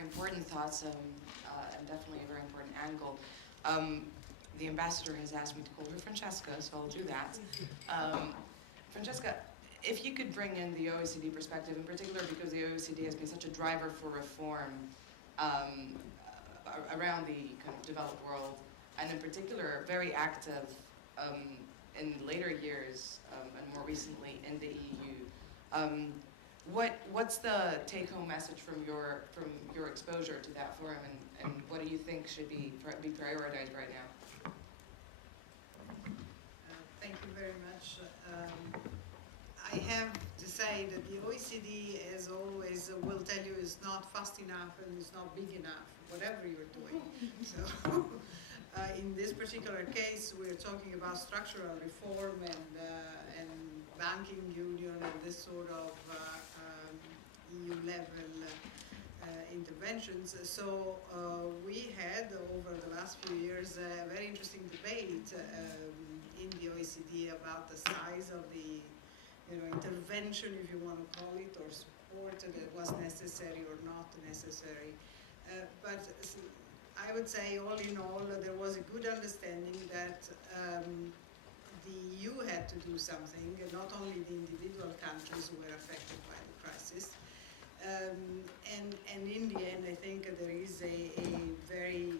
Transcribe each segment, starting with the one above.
very important thoughts and definitely a very important angle. The ambassador has asked me to call her Francesca, so I'll do that. Francesca, if you could bring in the OECD perspective, in particular because the OECD has been such a driver for reform around the kind of developed world, and in particular very active in later years and more recently in the EU. What's the take-home message from your exposure to that forum, and what do you think should be prioritized right now? Thank you very much. I have to say that the OECD, as always, will tell you is not fast enough and is not big enough, whatever you're doing. So, in this particular case, we're talking about structural reform and banking union and this sort of EU-level interventions. So we had, over the last few years, a very interesting debate in the OECD about the size of the intervention, if you want to call it, or support that was necessary or not necessary. But I would say, all in all, there was a good understanding that the EU had to do something, and not only the individual countries who were affected by the crisis. And in the end, I think there is a very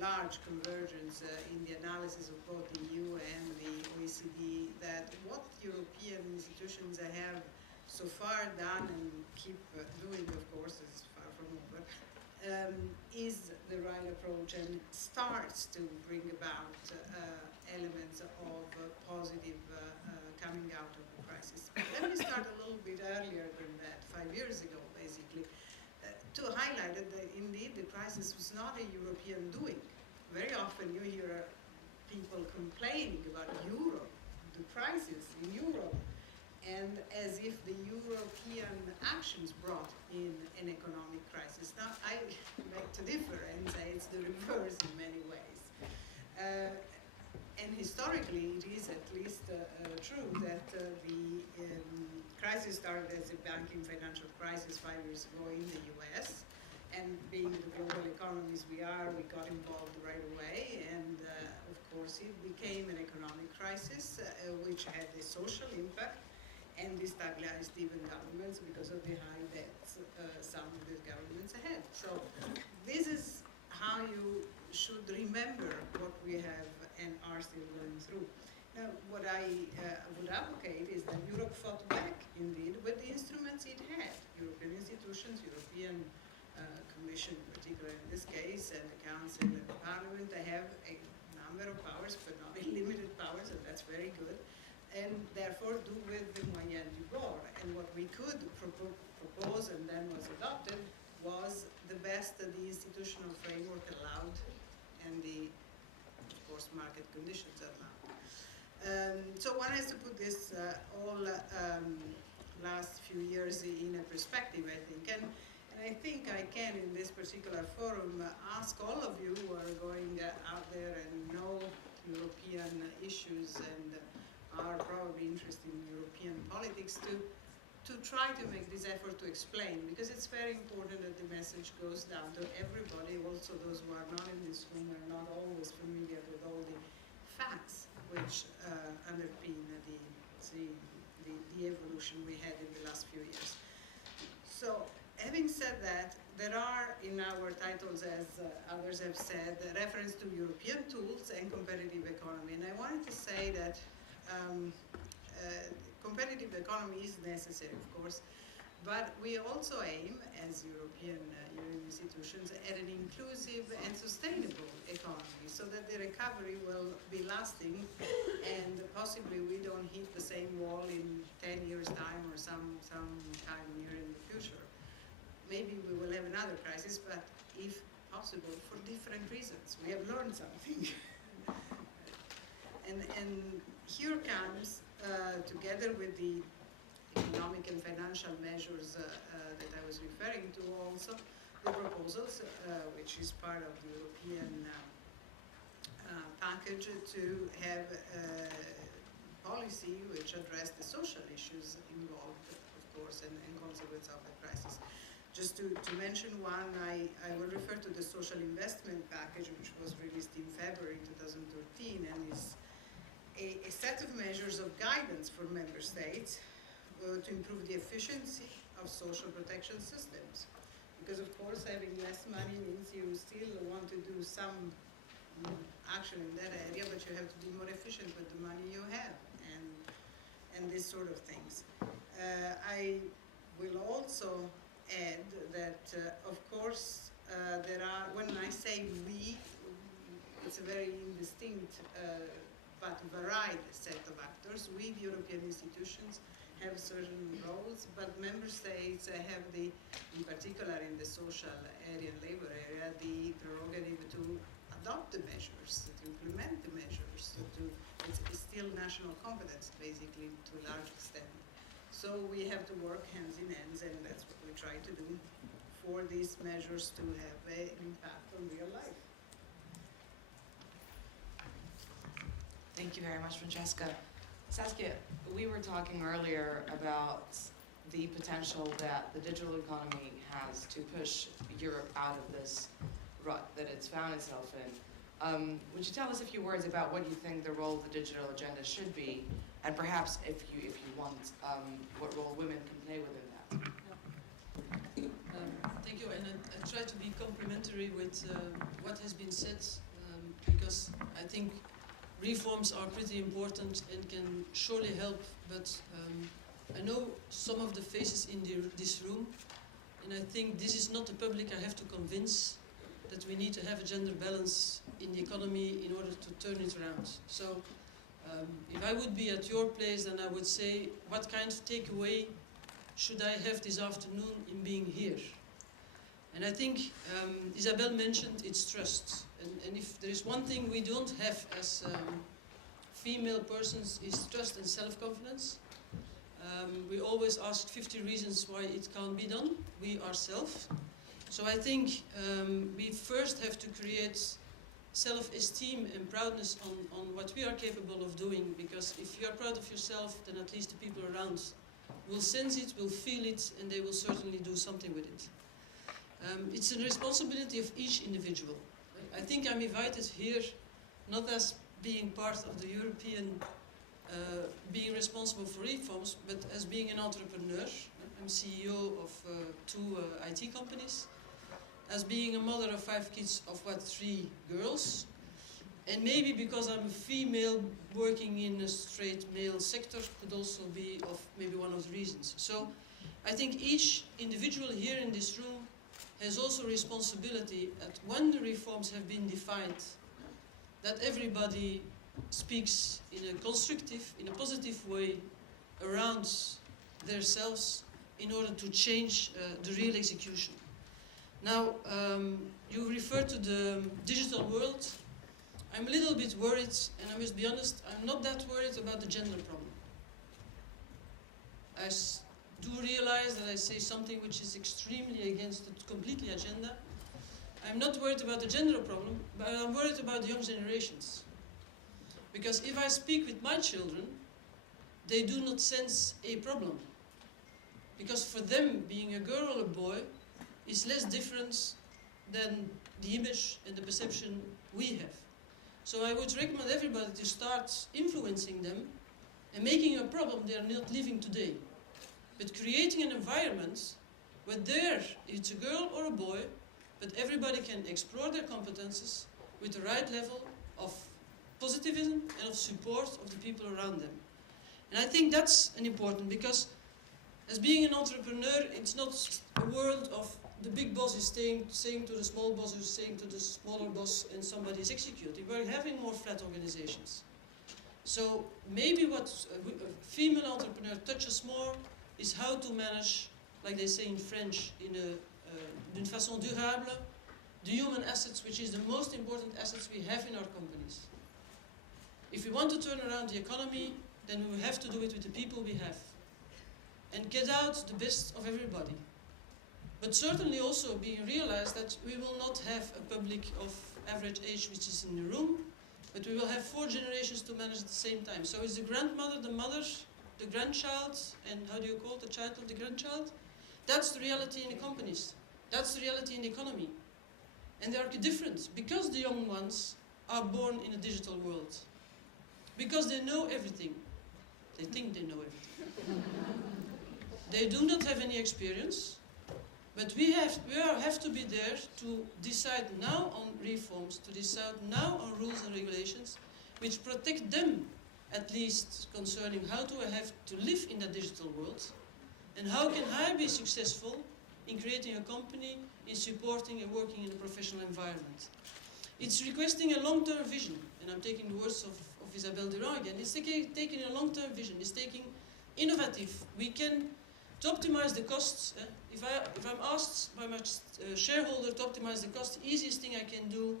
large convergence in the analysis of both the EU and the OECD that what European institutions have so far done and keep doing, of course, it's far from over, is the right approach and starts to bring about elements of positive coming out of the crisis. Let me start a little bit earlier than that, 5 years ago, basically, to highlight that indeed the crisis was not a European doing. Very often you hear people complaining about Europe, the crisis in Europe, and as if the European actions brought in an economic crisis. Now, I beg to differ and say it's the reverse in many ways. And historically, it is at least true that the crisis started as a banking financial crisis 5 years ago in the US. And being the global economies we are, we got involved right away. And of course, it became an economic crisis, which had a social impact and destabilized even governments because of the high debts some of these governments had. So this is how you should remember what we have and are still going through. Now, what I would advocate is that Europe fought back, indeed, with the instruments it had. European institutions, European Commission in particular in this case, and the Council and the Parliament, they have a number of powers, but not unlimited powers, and that's very good. And therefore do with the moyens du bord. And what we could propose and then was adopted was the best that the institutional framework allowed and the, of course, market conditions allowed. So one has to put this all last few years in a perspective, I think. And I think I can, in this particular forum, ask all of you who are going out there and know European issues and are probably interested in European politics to try to make this effort to explain, because it's very important that the message goes down to everybody, also those who are not in this room are not always familiar with all the facts which underpin the evolution we had in the last few years. So, having said that, there are in our titles, as others have said, reference to European tools and competitive economy. And I wanted to say that competitive economy is necessary, of course, but we also aim, as European Union institutions, at an inclusive and sustainable economy, so that the recovery will be lasting and possibly we don't hit the same wall in 10 years' time or some time near in the future. Maybe we will have another crisis, but if possible, for different reasons. We have learned something. And here comes, together with the economic and financial measures that I was referring to also, the proposals, which is part of the European package to have policy which address the social issues involved, of course, and consequence of the crisis. Just to mention one, I will refer to the social investment package, which was released in February 2013, and is a set of measures of guidance for member states to improve the efficiency of social protection systems. Because of course, having less money means you still want to do some action in that area, but you have to be more efficient with the money you have, and this sort of things. I will also add that, of course, there are, when I say we, it's a very indistinct but varied set of actors. We, the European institutions, have certain roles, but member states have the, in particular in the social area and labor area, the prerogative to adopt the measures, to implement the measures, it's still national competence, basically, to a large extent. So we have to work hands in hands, and that's what we try to do for these measures to have an impact on real life. Thank you very much, Francesca. Saskia, we were talking earlier about the potential that the digital economy has to push Europe out of this rut that it's found itself in. Would you tell us a few words about what you think the role of the digital agenda should be, and perhaps, if you want, what role women can play within that? Thank you, and I try to be complimentary with what has been said, because I think reforms are pretty important and can surely help, but I know some of the faces in this room, and I think this is not the public I have to convince that we need to have a gender balance in the economy in order to turn it around. So if I would be at your place, then I would say, what kind of takeaway should I have this afternoon in being here? And I think Isabel mentioned it's trust. And if there is one thing we don't have as female persons is trust and self-confidence. We always ask 50 reasons why it can't be done, we ourselves. So I think we first have to create self-esteem and proudness on what we are capable of doing, because if you are proud of yourself, then at least the people around will sense it, will feel it, and they will certainly do something with it. It's a responsibility of each individual. I think I'm invited here not as being part of the European, being responsible for reforms, but as being an entrepreneur. I'm CEO of 2 IT companies, as being a mother of 5 kids of 3 girls, and maybe because I'm a female working in a straight male sector could also be of maybe one of the reasons. So I think each individual here in this room has also responsibility that when the reforms have been defined, that everybody speaks in a constructive, in a positive way around themselves in order to change the real execution. Now, you refer to the digital world. I'm a little bit worried, and I must be honest, I'm not that worried about the gender problem. I do realize that I say something which is extremely against the completely agenda. I'm not worried about the gender problem, but I'm worried about the young generations. Because if I speak with my children, they do not sense a problem. Because for them, being a girl or a boy is less different than the image and the perception we have. So I would recommend everybody to start influencing them and making a problem they are not living today. But creating an environment where it's a girl or a boy, but everybody can explore their competences with the right level of positivism and of support of the people around them. And I think that's an important, because as being an entrepreneur, it's not a world of the big boss is saying to the small boss who's saying to the smaller boss, and somebody is executing. We're having more flat organizations. So maybe what a female entrepreneur touches more is how to manage, like they say in French, d'une façon durable, the human assets, which is the most important assets we have in our companies. If we want to turn around the economy, then we have to do it with the people we have. And get out the best of everybody. But certainly also being realized that we will not have a public of average age which is in the room, but we will have 4 generations to manage at the same time. So it's the grandmother, the mother, the grandchild, and how do you call it, the child of the grandchild? That's the reality in the companies. That's the reality in the economy. And they are different because the young ones are born in a digital world. Because they know everything. They think they know everything. They do not have any experience, but we have to be there to decide now on reforms, to decide now on rules and regulations which protect them, at least concerning how to have to live in that digital world, and how can I be successful in creating a company, in supporting and working in a professional environment. It's requesting a long-term vision, and I'm taking the words of Isabelle Durand again. It's taking a long-term vision. It's taking innovative. We can, to optimize the costs, if I'm asked by my shareholder to optimize the cost, the easiest thing I can do,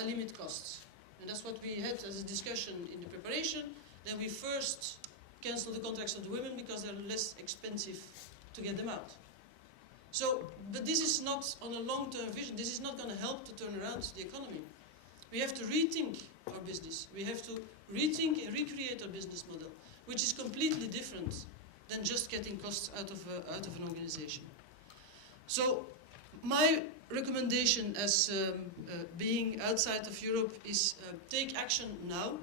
I limit costs. And that's what we had as a discussion in the preparation. Then we first cancel the contracts of the women because they're less expensive to get them out. So, but this is not on a long-term vision. This is not going to help to turn around the economy. We have to rethink our business. We have to rethink and recreate our business model, which is completely different than just getting costs out of an organization. So, my recommendation as being outside of Europe is take action now.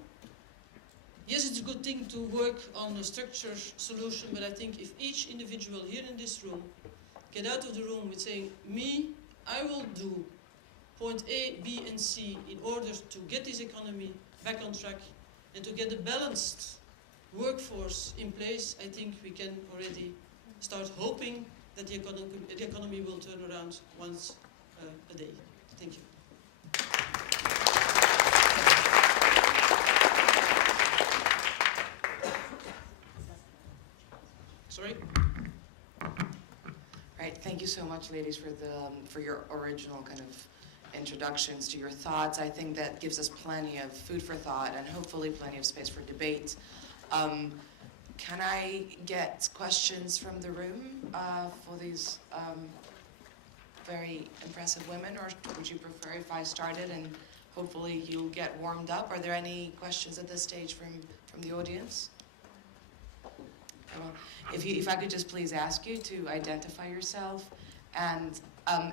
Yes, it's a good thing to work on a structured solution, but I think if each individual here in this room get out of the room with saying, me, I will do point A, B, and C in order to get this economy back on track and to get a balanced workforce in place, I think we can already start hoping that the economy will turn around once a day. Thank you. Sorry? Right, thank you so much, ladies, for your original kind of introductions to your thoughts. I think that gives us plenty of food for thought and hopefully plenty of space for debate. Can I get questions from the room for these very impressive women, or would you prefer if I started and hopefully you'll get warmed up? Are there any questions at this stage from the audience? If I could just please ask you to identify yourself and,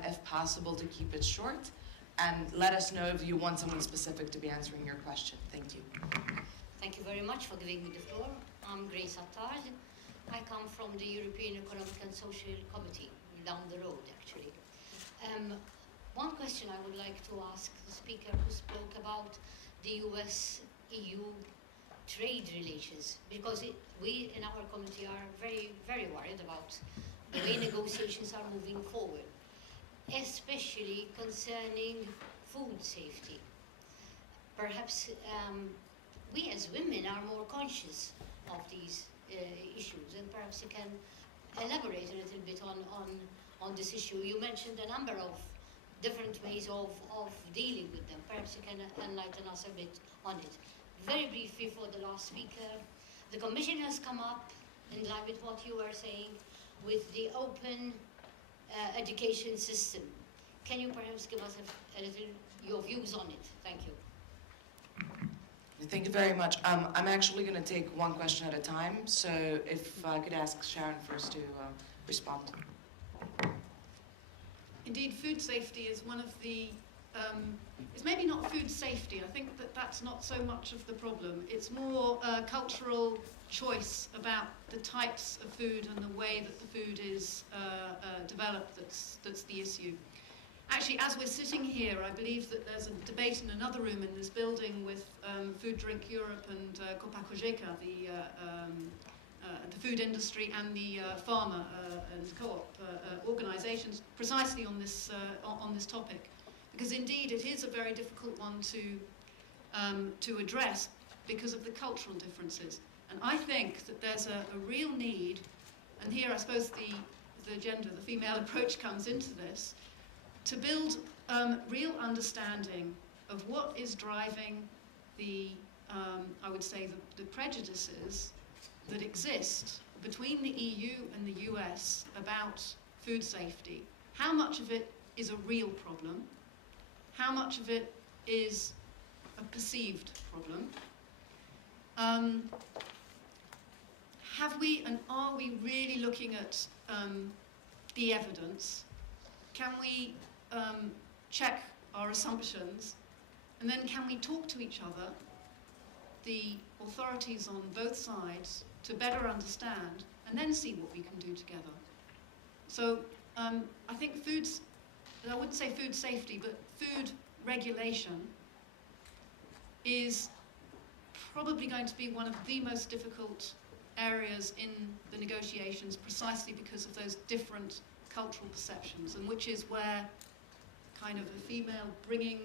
if possible, to keep it short, and let us know if you want someone specific to be answering your question. Thank you. Thank you very much for giving me the floor. I'm Grace Attard. I come from the European Economic and Social Committee, down the road, actually. One question I would like to ask the speaker who spoke about the US-EU trade relations, because we in our committee are very, very worried about the way negotiations are moving forward, especially concerning food safety. Perhaps we as women are more conscious of these issues, and perhaps you can elaborate a little bit on this issue. You mentioned a number of different ways of dealing with them. Perhaps you can enlighten us a bit on it. Very briefly for the last speaker, the Commission has come up, in line with what you were saying, with the open education system. Can you perhaps give us a little your views on it? Thank you. Thank you very much. I'm actually going to take one question at a time, so if I could ask Sharon first to respond. Indeed, food safety is one of the, it's maybe not food safety. I think that's not so much of the problem. It's more cultural choice about the types of food and the way that the food is developed that's the issue. Actually, as we're sitting here, I believe that there's a debate in another room in this building with Food Drink Europe and Copa-Cogeca, the food industry and the farmer and co-op organisations, precisely on this topic, because indeed it is a very difficult one to address because of the cultural differences. And I think that there's a real need, and here I suppose the gender, the female approach comes into this, to build real understanding of what is driving the, I would say, the prejudices that exist between the EU and the US about food safety. How much of it is a real problem? How much of it is a perceived problem? Have we and are we really looking at the evidence? Can we check our assumptions? And then can we talk to each other, the authorities on both sides, to better understand and then see what we can do together? So I think I wouldn't say food safety, but food regulation is probably going to be one of the most difficult areas in the negotiations, precisely because of those different cultural perceptions, and which is where kind of a female bringing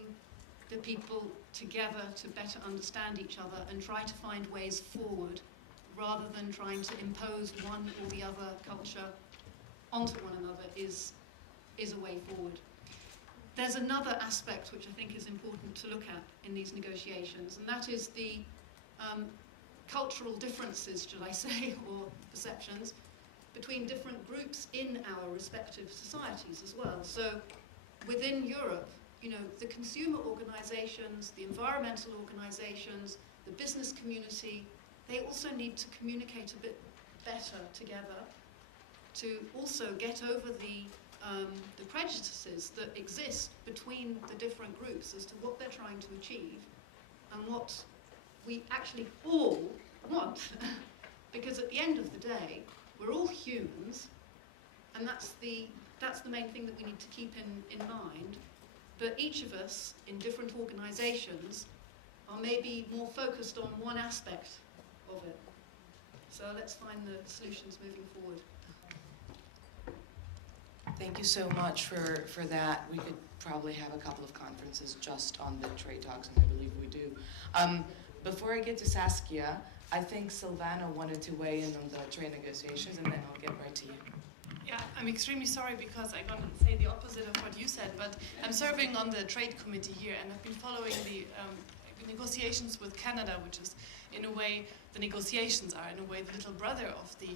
the people together to better understand each other and try to find ways forward rather than trying to impose one or the other culture onto one another is a way forward. There's another aspect which I think is important to look at in these negotiations, and that is the cultural differences, should I say, or perceptions between different groups in our respective societies as well. So within Europe, you know, the consumer organizations, the environmental organizations, the business community, they also need to communicate a bit better together to also get over the prejudices that exist between the different groups as to what they're trying to achieve and what we actually all want. Because at the end of the day, we're all humans, and that's the main thing that we need to keep in mind. But each of us in different organizations are maybe more focused on one aspect of it. So let's find the solutions moving forward. Thank you so much for that. We could probably have a couple of conferences just on the trade talks, and I believe we do. Before I get to Saskia, I think Silvana wanted to weigh in on the trade negotiations, and then I'll get right to you. Yeah, I'm extremely sorry because I'm going to say the opposite of what you said, but I'm serving on the trade committee here, and I've been following the negotiations with Canada, which is, in a way, the negotiations are, in a way, the little brother of the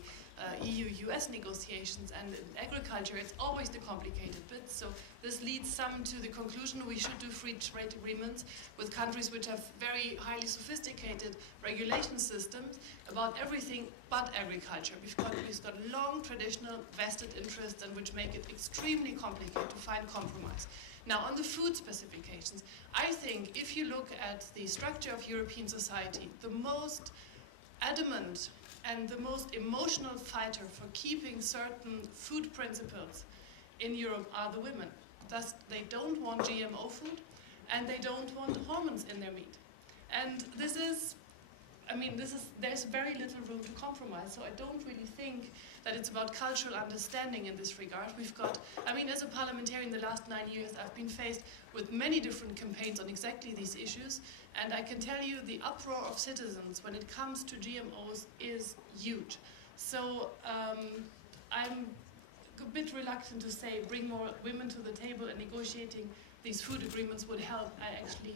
EU-US negotiations. And in agriculture, it's always the complicated bit. So this leads some to the conclusion we should do free trade agreements with countries which have very highly sophisticated regulation systems about everything but agriculture. We've got long traditional vested interests, and which make it extremely complicated to find compromise. Now, on the food specifications, I think if you look at the structure of European society, the most adamant and the most emotional fighter for keeping certain food principles in Europe are the women. Thus, they don't want GMO food, and they don't want hormones in their meat. And there's very little room to compromise, so I don't really think that it's about cultural understanding in this regard. As a parliamentarian the last 9 years, I've been faced with many different campaigns on exactly these issues, and I can tell you the uproar of citizens when it comes to GMOs is huge. So I'm a bit reluctant to say bring more women to the table, and negotiating these food agreements would help. I actually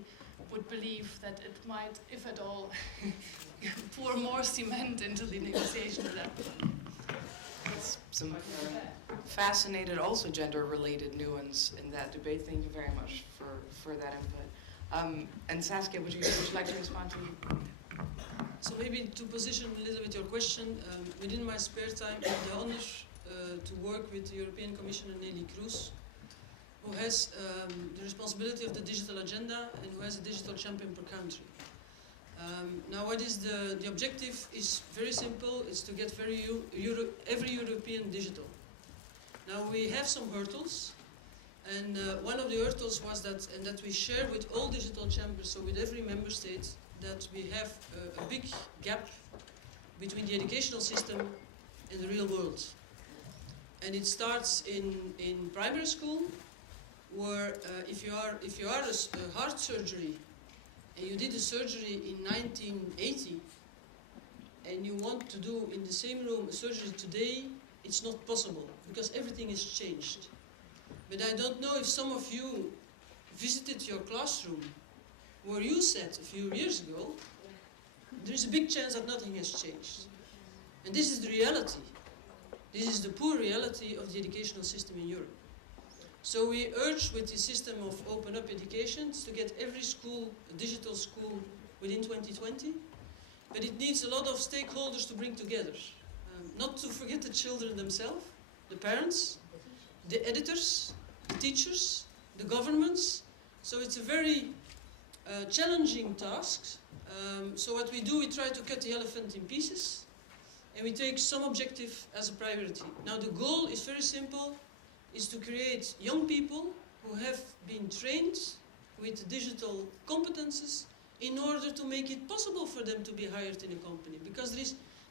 would believe that it might, if at all, pour more cement into the negotiation of that. Some fascinated, also gender-related nuance in that debate. Thank you very much for that input. And Saskia, would you like to respond to? So maybe to position a little bit your question, within my spare time, I have the honor to work with the European Commissioner Nelly Kroes, who has the responsibility of the digital agenda and who has a digital champion per country. Now, what is the objective is very simple. It's to get every European digital. Now, we have some hurdles, and one of the hurdles was that we share with all digital chambers, so with every member state, that we have a big gap between the educational system and the real world. And it starts in primary school, where if you are a heart surgery, and you did a surgery in 1980, and you want to do in the same room a surgery today, it's not possible, because everything has changed. But I don't know if some of you visited your classroom, where you sat a few years ago. There's a big chance that nothing has changed. And this is the reality. This is the poor reality of the educational system in Europe. So we urge with the system of open up educations to get every school a digital school within 2020, but it needs a lot of stakeholders to bring together. Not to forget the children themselves, the parents, the editors, the teachers, the governments. So it's a very challenging task. So what we do, we try to cut the elephant in pieces, and we take some objective as a priority. Now the goal is very simple, is to create young people who have been trained with digital competences in order to make it possible for them to be hired in a company. Because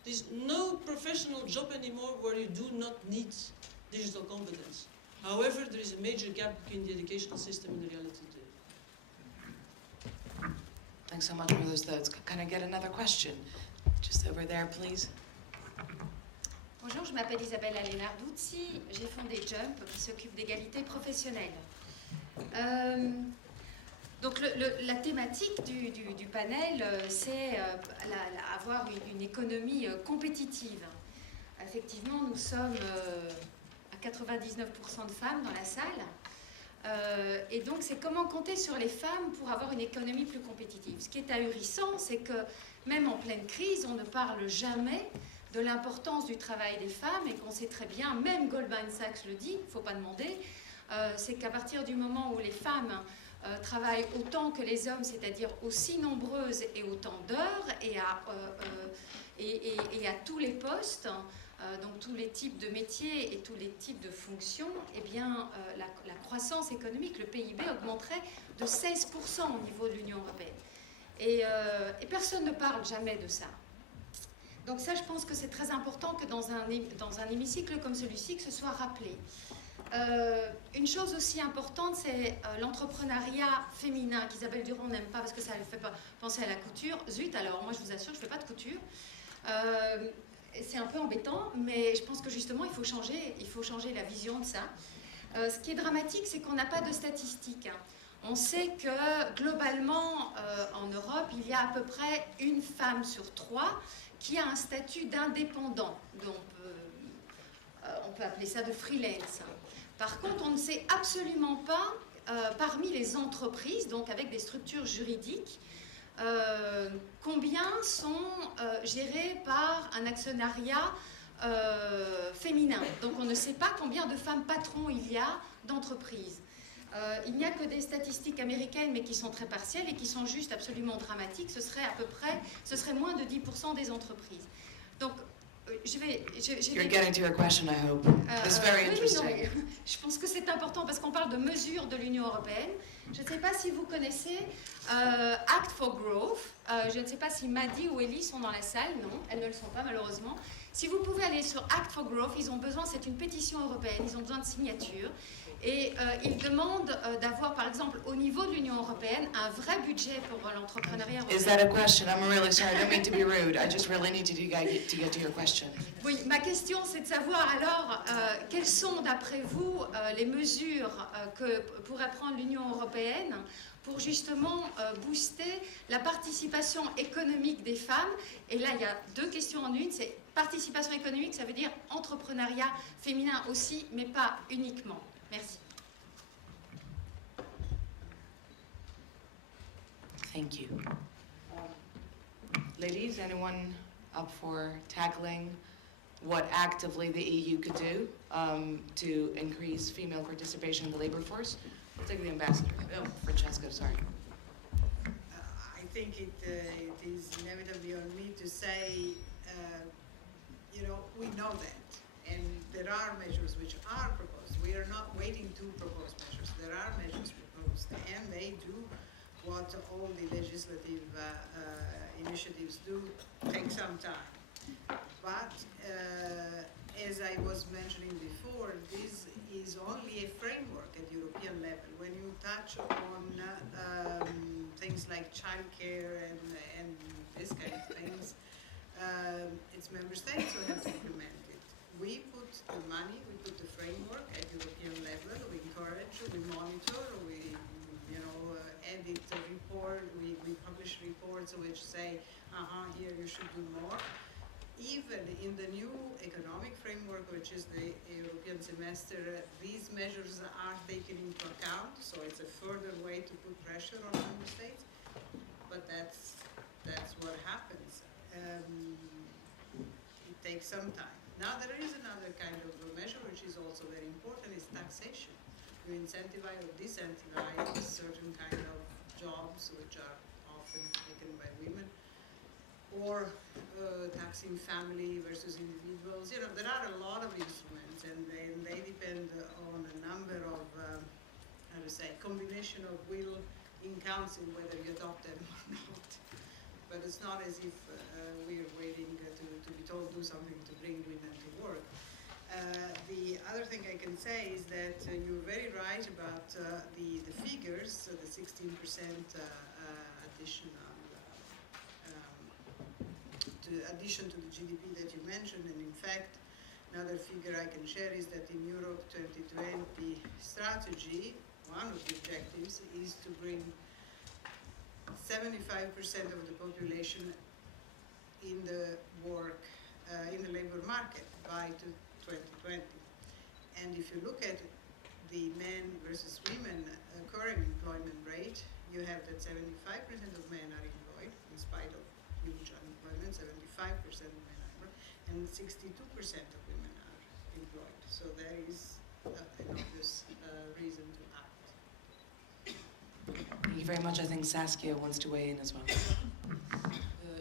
there's no professional job anymore where you do not need digital competence. However, there is a major gap between the educational system and the reality today. Thanks so much for those thoughts. Can I get another question? Just over there, please. Bonjour, je m'appelle Isabelle Alénarduzzi, j'ai fondé Jump qui s'occupe d'égalité professionnelle. Donc la thématique du panel, c'est avoir une économie compétitive. Effectivement, nous sommes à 99% de femmes dans la salle. Et donc, c'est comment compter sur les femmes pour avoir une économie plus compétitive. Ce qui est ahurissant, c'est que même en pleine crise, on ne parle jamais de l'importance du travail des femmes et qu'on sait très bien, même Goldman Sachs le dit, il ne faut pas demander, c'est qu'à partir du moment où les femmes travaillent autant que les hommes, c'est-à-dire aussi nombreuses et autant d'heures et à tous les postes, donc tous les types de métiers et tous les types de fonctions, eh bien, la croissance économique, le PIB augmenterait de 16% au niveau de l'Union européenne. Et personne ne parle jamais de ça. Donc ça, je pense que c'est très important que dans un hémicycle comme celui-ci, que ce soit rappelé. Une chose aussi importante, c'est l'entrepreneuriat féminin qu'Isabelle Durand n'aime pas parce que ça lui fait penser à la couture. Zut, alors moi je vous assure, je ne fais pas de couture. C'est un peu embêtant, mais je pense que justement il faut changer la vision de ça. Ce qui est dramatique, c'est qu'on n'a pas de statistiques. On sait que globalement en Europe, il y a à peu près une femme sur 3 qui a un statut d'indépendant. Donc on peut appeler ça de freelance. Par contre, on ne sait absolument pas, parmi les entreprises, donc avec des structures juridiques, combien sont gérées par un actionnariat féminin. Donc on ne sait pas combien de femmes patrons il y a d'entreprises. Il n'y a que des statistiques américaines, mais qui sont très partielles et qui sont juste absolument dramatiques. Ce serait moins de 10% des entreprises. Donc, You're getting to your question, I hope. It's very interesting. Oui, non, je pense que c'est important parce qu'on parle de mesures de l'Union européenne. Je ne sais pas si vous connaissez Act for Growth. Je ne sais pas si Maddy ou Ellie sont dans la salle. Non, elles ne le sont pas malheureusement. Si vous pouvez aller sur Act for Growth, ils ont besoin, c'est une pétition européenne, ils ont besoin de signatures. Et ils demandent d'avoir, par exemple, au niveau de l'Union européenne, un vrai budget pour l'entrepreneuriat européen. Is that a question? I'm really sorry. I don't mean to be rude. I just really need to get to your question. Oui, ma question, c'est de savoir alors quelles sont, d'après vous, les mesures que pourrait prendre l'Union européenne pour justement booster la participation économique des femmes. Et là, il y a deux questions en une. C'est participation économique, ça veut dire entrepreneuriat féminin aussi, mais pas uniquement. Merci. Thank you. Ladies, anyone up for tackling what actively the EU could do to increase female participation in the labor force? We'll take the ambassador. Oh, Francesca, sorry. I think it is inevitably on me to say, we know that. And there are measures which are proposed. We are not waiting to propose measures. There are measures proposed, and they do what all the legislative initiatives do, take some time. But as I was mentioning before, this is only a framework at European level. When you touch on things like childcare and this kind of things, it's member states who have to implement it. We put the money, we put the framework at European level, we encourage, we monitor, we edit the report, we publish reports which say, here you should do more. Even in the new economic framework, which is the European semester, these measures are taken into account, so it's a further way to put pressure on member states, but that's what happens. It takes some time. Now there is another kind of measure which is also very important, is tax taxation. You incentivize or disincentivize certain kind of jobs which are often taken by women, or taxing family versus individuals. You know, there are a lot of instruments, and they depend on a number of, how to say, combination of will in council, whether you adopt them or not. But it's not as if we're waiting to be told do something to bring women to work. The other thing I can say is that you're very right about the figures, the 16% addition to the GDP that you mentioned, and in fact, another figure I can share is that in Europe 2020 strategy, one of the objectives is to bring 75% of the population in the labor market by 2020. And if you look at the men versus women current employment rate, you have that 75% of men are employed in spite of huge unemployment, 75% of men are employed, and 62% of women are employed. So there is an obvious reason to act. Thank you very much. I think Saskia wants to weigh in as well.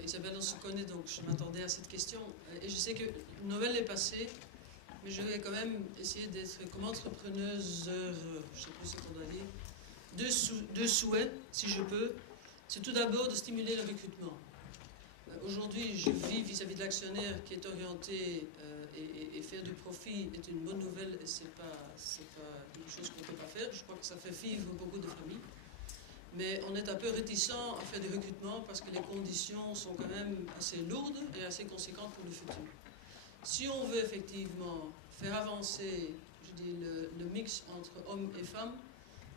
Isabelle, on se connaît, donc je m'attendais à cette question. Et je sais que Noël est passé, mais je vais quand même essayer d'être comme entrepreneuse, je ne sais plus ce qu'on doit dire, deux souhaits, si je peux. C'est tout d'abord de stimuler le recrutement. Aujourd'hui, je vis vis-à-vis de l'actionnaire qui est orienté et faire du profit est une bonne nouvelle et c'est pas une chose qu'on ne peut pas faire. Je crois que ça fait vivre beaucoup de familles. Mais on est un peu réticent à faire du recrutement parce que les conditions sont quand même assez lourdes et assez conséquentes pour le futur. Si on veut effectivement faire avancer, je dis, le mix entre hommes et femmes,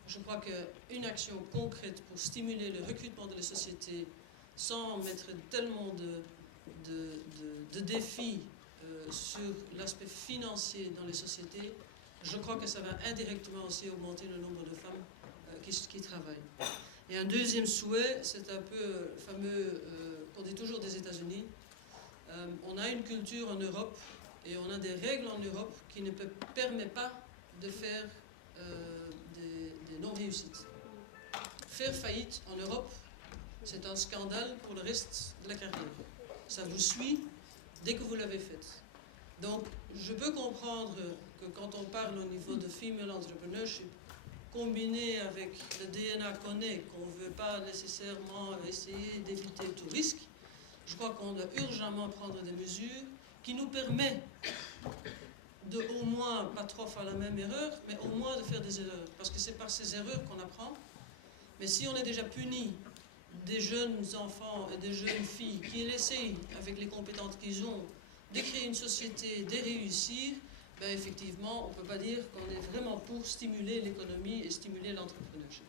je crois qu'une action concrète pour stimuler le recrutement de la société sans mettre tellement de défis sur l'aspect financier dans les sociétés, je crois que ça va indirectement aussi augmenter le nombre de femmes qui travaillent. Et un deuxième souhait, c'est un peu fameux qu'on dit toujours des États-Unis. On a une culture en Europe et on a des règles en Europe qui ne permettent pas de faire des non-réussites. Faire faillite en Europe, c'est un scandale pour le reste de la carrière. Ça vous suit dès que vous l'avez faite. Donc, je peux comprendre que quand on parle au niveau de female entrepreneurship, combiné avec le DNA qu'on est, qu'on ne veut pas nécessairement essayer d'éviter tout risque, je crois qu'on doit urgemment prendre des mesures qui nous permettent de au moins, pas trop faire la même erreur, mais au moins de faire des erreurs. Parce que c'est par ces erreurs qu'on apprend. Mais si on est déjà puni des jeunes enfants et des jeunes filles qui essayent, avec les compétences qu'ils ont, de créer une société, de réussir, ben effectivement, on ne peut pas dire qu'on est vraiment pour stimuler l'économie et stimuler l'entrepreneurship.